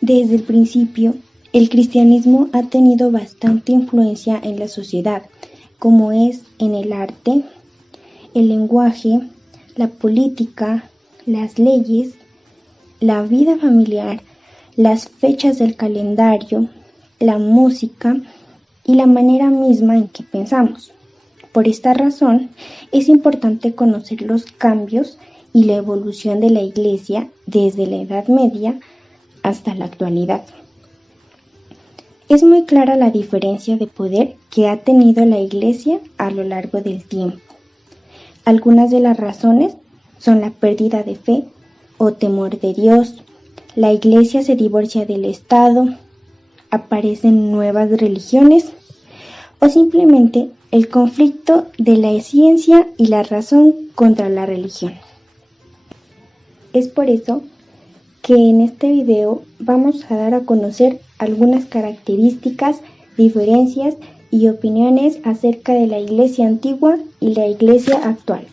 Desde el principio, el cristianismo ha tenido bastante influencia en la sociedad, como es en el arte, el lenguaje, la política, las leyes, la vida familiar, las fechas del calendario, la música y la manera misma en que pensamos. Por esta razón, es importante conocer los cambios y la evolución de la Iglesia desde la Edad Media hasta la actualidad. Es muy clara la diferencia de poder que ha tenido la Iglesia a lo largo del tiempo. Algunas de las razones son la pérdida de fe o temor de Dios, la Iglesia se divorcia del Estado, aparecen nuevas religiones o simplemente el conflicto de la ciencia y la razón contra la religión. Es por eso que en este video vamos a dar a conocer algunas características, diferencias y opiniones acerca de la Iglesia antigua y la Iglesia actual.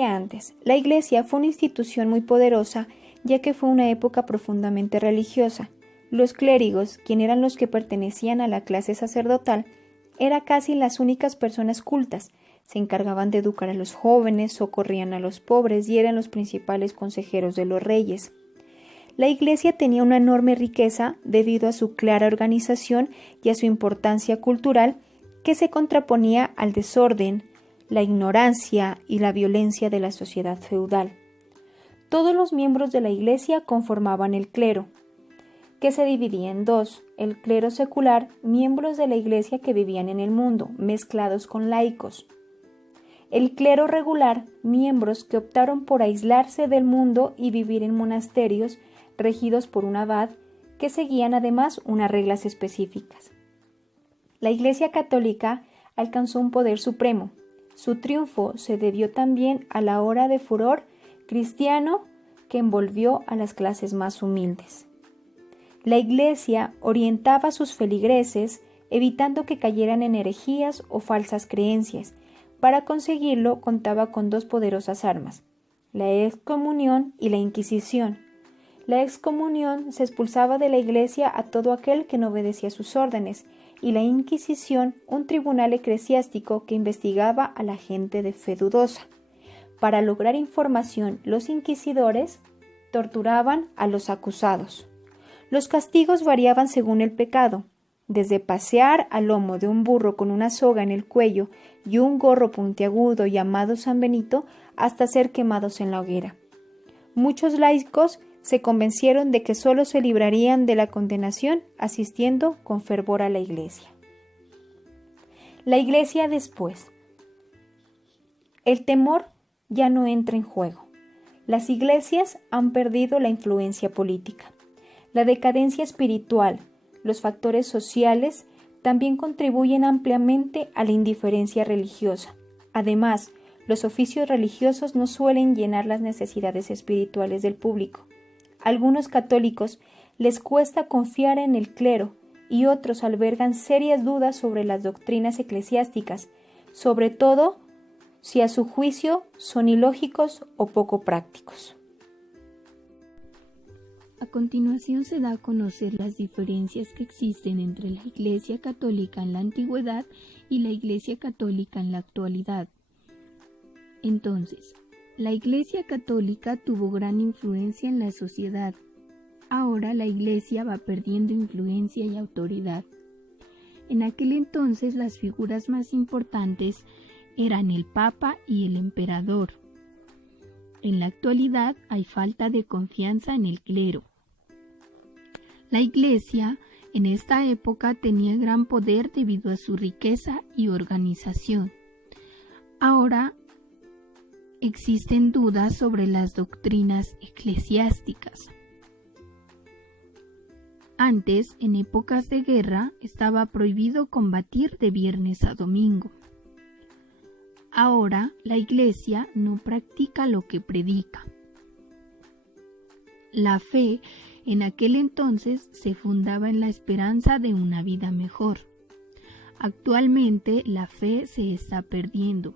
Antes, la Iglesia fue una institución muy poderosa, ya que fue una época profundamente religiosa. Los clérigos, quienes eran los que pertenecían a la clase sacerdotal, eran casi las únicas personas cultas. Se encargaban de educar a los jóvenes, socorrían a los pobres y eran los principales consejeros de los reyes. La Iglesia tenía una enorme riqueza debido a su clara organización y a su importancia cultural, que se contraponía al desorden, la ignorancia y la violencia de la sociedad feudal. Todos los miembros de la Iglesia conformaban el clero, que se dividía en dos: el clero secular, miembros de la Iglesia que vivían en el mundo, mezclados con laicos; el clero regular, miembros que optaron por aislarse del mundo y vivir en monasterios regidos por un abad, que seguían además unas reglas específicas. La Iglesia católica alcanzó un poder supremo. Su triunfo se debió también a la ola de furor cristiano que envolvió a las clases más humildes. La Iglesia orientaba a sus feligreses evitando que cayeran en herejías o falsas creencias. Para conseguirlo contaba con dos poderosas armas: la excomunión y la Inquisición. La excomunión se expulsaba de la Iglesia a todo aquel que no obedecía sus órdenes, y la Inquisición, un tribunal eclesiástico que investigaba a la gente de fe dudosa. Para lograr información, los inquisidores torturaban a los acusados. Los castigos variaban según el pecado, desde pasear al lomo de un burro con una soga en el cuello y un gorro puntiagudo llamado San Benito, hasta ser quemados en la hoguera. Muchos laicos se convencieron de que solo se librarían de la condenación asistiendo con fervor a la Iglesia. La Iglesia después. El temor ya no entra en juego. Las iglesias han perdido la influencia política. La decadencia espiritual, los factores sociales también contribuyen ampliamente a la indiferencia religiosa. Además, los oficios religiosos no suelen llenar las necesidades espirituales del público. A algunos católicos les cuesta confiar en el clero y otros albergan serias dudas sobre las doctrinas eclesiásticas, sobre todo si a su juicio son ilógicos o poco prácticos. A continuación se da a conocer las diferencias que existen entre la Iglesia católica en la antigüedad y la Iglesia católica en la actualidad. Entonces, la Iglesia católica tuvo gran influencia en la sociedad. Ahora la Iglesia va perdiendo influencia y autoridad. En aquel entonces las figuras más importantes eran el Papa y el Emperador. En la actualidad hay falta de confianza en el clero. La Iglesia en esta época tenía gran poder debido a su riqueza y organización. Ahora existen dudas sobre las doctrinas eclesiásticas. Antes, en épocas de guerra, estaba prohibido combatir de viernes a domingo. Ahora, la Iglesia no practica lo que predica. La fe en aquel entonces se fundaba en la esperanza de una vida mejor. Actualmente, la fe se está perdiendo.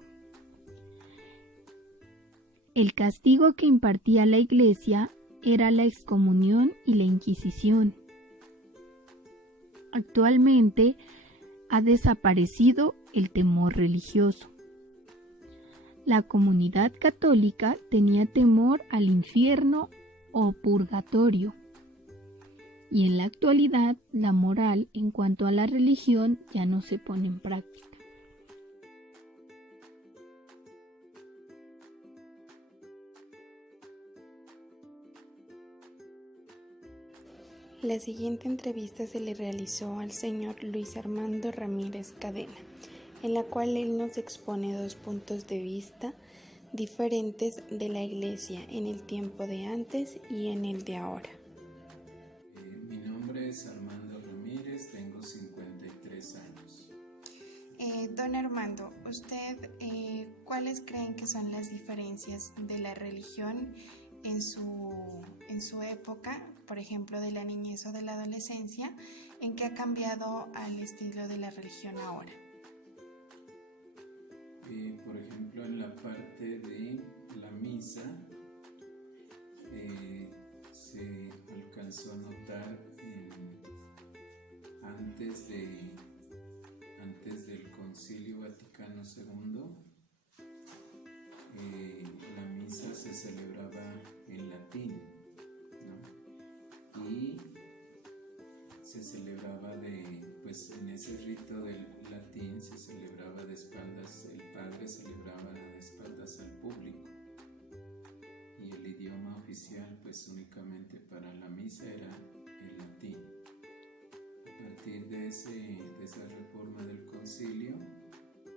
El castigo que impartía la Iglesia era la excomunión y la Inquisición. Actualmente ha desaparecido el temor religioso. La comunidad católica tenía temor al infierno o purgatorio, y en la actualidad la moral en cuanto a la religión ya no se pone en práctica. La siguiente entrevista se le realizó al señor Luis Armando Ramírez Cadena, en la cual él nos expone dos puntos de vista diferentes de la Iglesia en el tiempo de antes y en el de ahora. Mi nombre es Armando Ramírez, tengo 53 años. Don Armando, ¿usted cuáles creen que son las diferencias de la religión en su época, por ejemplo, de la niñez o de la adolescencia, en qué ha cambiado al estilo de la religión ahora? Por ejemplo, en la parte de la misa se alcanzó a notar antes del Concilio Vaticano II, la misa se celebraba en latín, ¿no? Y se celebraba en ese rito del latín se celebraba de espaldas, el padre celebraba de espaldas al público, y el idioma oficial pues únicamente para la misa era el latín. A partir de esa reforma del Concilio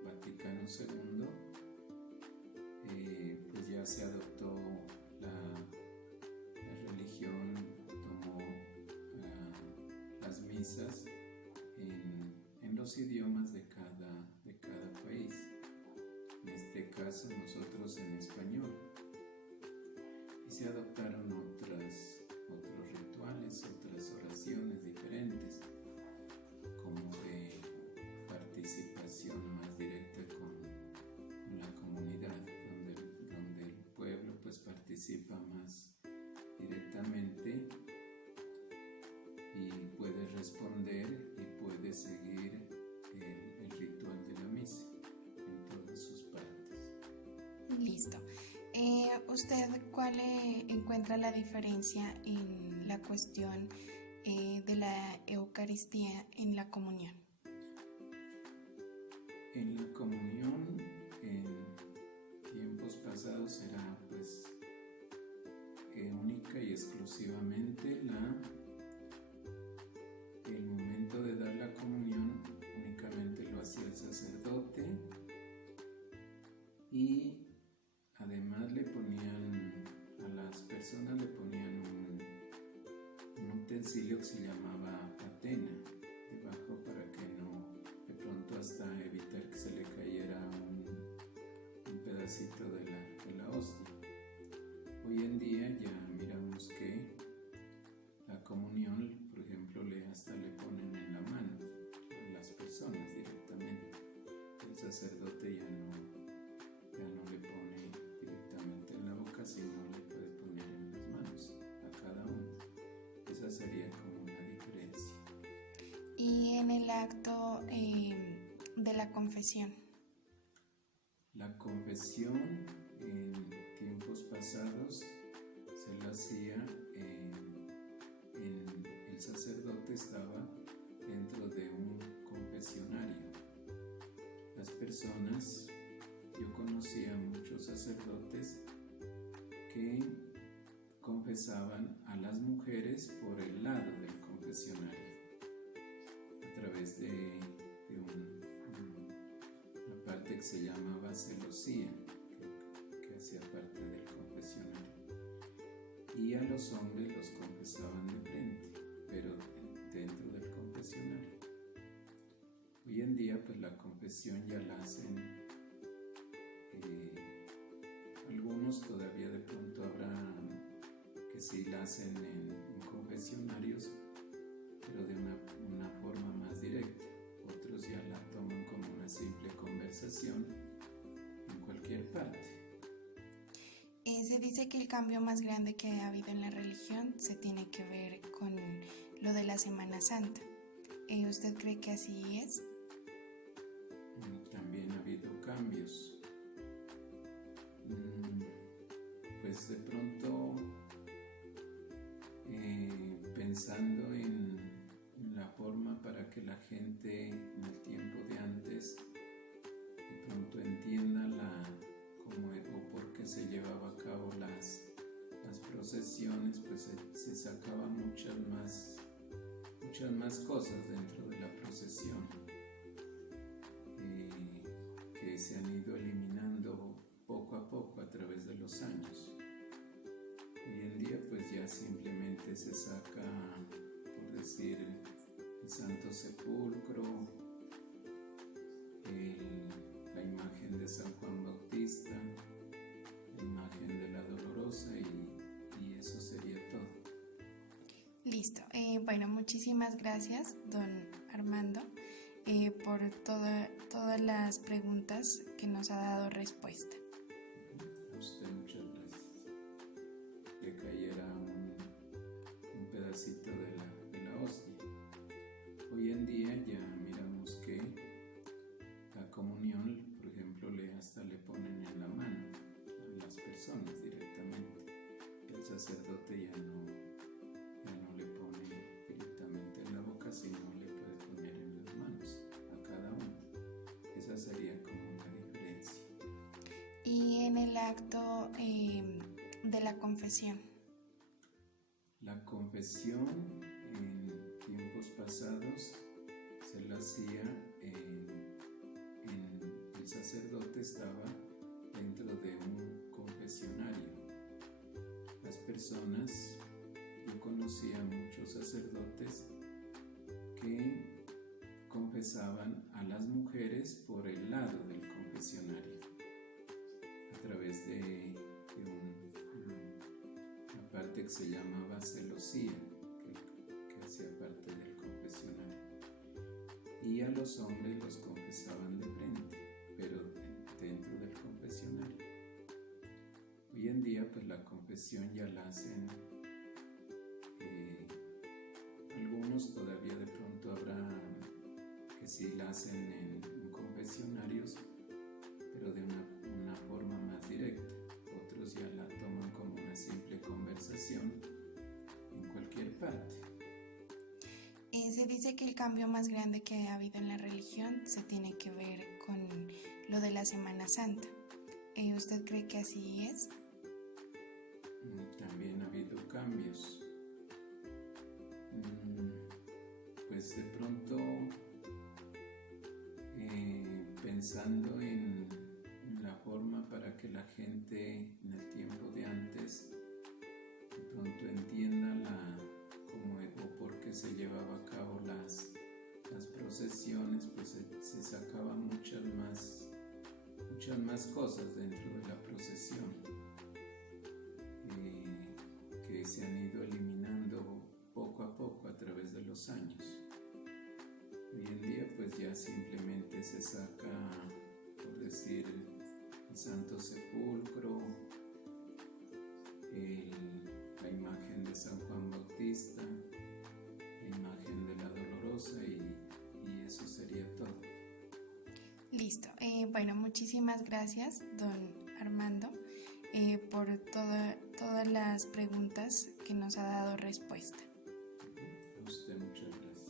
Vaticano II, pues ya se adoptó la religión, tomó las misas en los idiomas de cada país, en este caso nosotros en español, y se adoptaron otros rituales, otras oraciones diferentes, como de participación más directa con la comunidad, donde el pueblo pues participa más directamente y puede responder y puede seguir el ritual de la misa en todas sus partes. Listo. ¿Usted cuál encuentra la diferencia en la cuestión de la Eucaristía en la comunión? En la comunión, en tiempos pasados era pues única y exclusivamente el momento de dar la comunión únicamente lo hacía el sacerdote, y además a las personas le ponían un utensilio que se llamaba patena debajo para que no, de pronto hasta evitar que se le cayera un pedacito de la hostia. Hoy en día ya miramos que la comunión, por ejemplo, hasta le ponen en la mano a las personas directamente. El sacerdote ya no le pone directamente en la boca, sino le puede poner en las manos a cada uno. Esa sería como una diferencia. Y en el acto de la confesión. La confesión en tiempos pasados se la hacía el sacerdote estaba dentro de un confesionario. Las personas, yo conocía a muchos sacerdotes que confesaban a las mujeres por el lado del confesionario, a través de una parte que se llamaba celosía, que hacía parte del confesionario, y a los hombres los confesaban de frente, pero dentro del confesionario. Hoy en día pues la confesión ya la hacen, algunos todavía de pronto habrá que sí la hacen en confesionarios, pero de una forma más directa. Otros ya la toman como una simple conversación en cualquier parte. Se dice que el cambio más grande que ha habido en la religión se tiene que ver con lo de la Semana Santa. ¿Usted cree que así es? También ha habido cambios. Pues de pronto, pensando en la forma para que la gente en el tiempo de antes de pronto entienda cómo o por qué se llevaba a cabo las procesiones, pues se sacaban muchas más cosas dentro de la procesión, que se han ido eliminando poco a poco a través de los años. Hoy en día pues ya simplemente se saca, por decir, el Santo Sepulcro, la imagen de San Juan Bautista, la imagen de la Dolorosa y eso sería todo. Listo. Bueno, muchísimas gracias, don Armando, por todas las preguntas que nos ha dado respuesta. A usted muchas gracias. Que cayera un pedacito de la hostia. Hoy en día ya miramos que la comunión, por ejemplo, hasta le ponen en la mano a las personas directamente. El sacerdote ya no le pone directamente en la boca, sino le puede poner en las manos a cada uno. Esa sería como una diferencia. Y en el acto de la confesión. La confesión en tiempos pasados se la hacía el sacerdote estaba dentro de un confesionario. Las personas, yo conocía a muchos sacerdotes que confesaban a las mujeres por el lado del confesionario, a través de una parte que se llamaba celosía, que hacía parte del confesionario. Y a los hombres los confesaban de frente, pero dentro del confesionario. Hoy en día pues la confesión ya la hacen, algunos todavía de pronto habrá que sí la hacen en confesionarios, pero de una forma más directa. Otros ya la toman como una simple conversación en cualquier parte. Se dice que el cambio más grande que ha habido en la religión se tiene que ver con lo de la Semana Santa. ¿Usted cree que así es? También ha habido cambios. Pues de pronto, pensando en la forma para que la gente en el tiempo de antes de pronto entienda cómo o por qué se llevaba a cabo las procesiones, pues se sacaban muchas más cosas dentro de la procesión, que se han ido eliminando poco a poco a través de los años. Hoy en día pues ya simplemente se saca, por decir, el Santo Sepulcro, la imagen de San Juan Bautista, la imagen de la Dolorosa y eso sería todo. Listo. Bueno, muchísimas gracias, don Armando, por todas las preguntas que nos ha dado respuesta. A usted muchas gracias.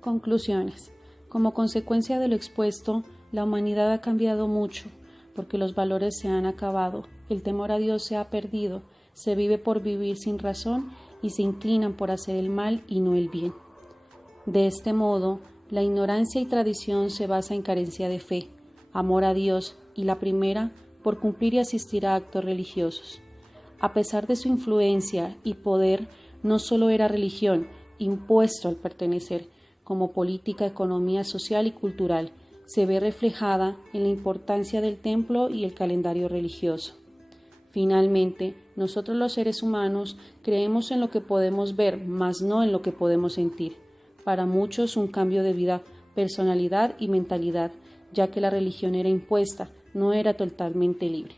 Conclusiones. Como consecuencia de lo expuesto, la humanidad ha cambiado mucho, porque los valores se han acabado, el temor a Dios se ha perdido, se vive por vivir sin razón y se inclinan por hacer el mal y no el bien. De este modo, la ignorancia y tradición se basa en carencia de fe, amor a Dios y la primera por cumplir y asistir a actos religiosos. A pesar de su influencia y poder, no solo era religión, impuesto al pertenecer, como política, economía social y cultural, se ve reflejada en la importancia del templo y el calendario religioso. Finalmente, nosotros los seres humanos creemos en lo que podemos ver, mas no en lo que podemos sentir. Para muchos un cambio de vida, personalidad y mentalidad, ya que la religión era impuesta, no era totalmente libre.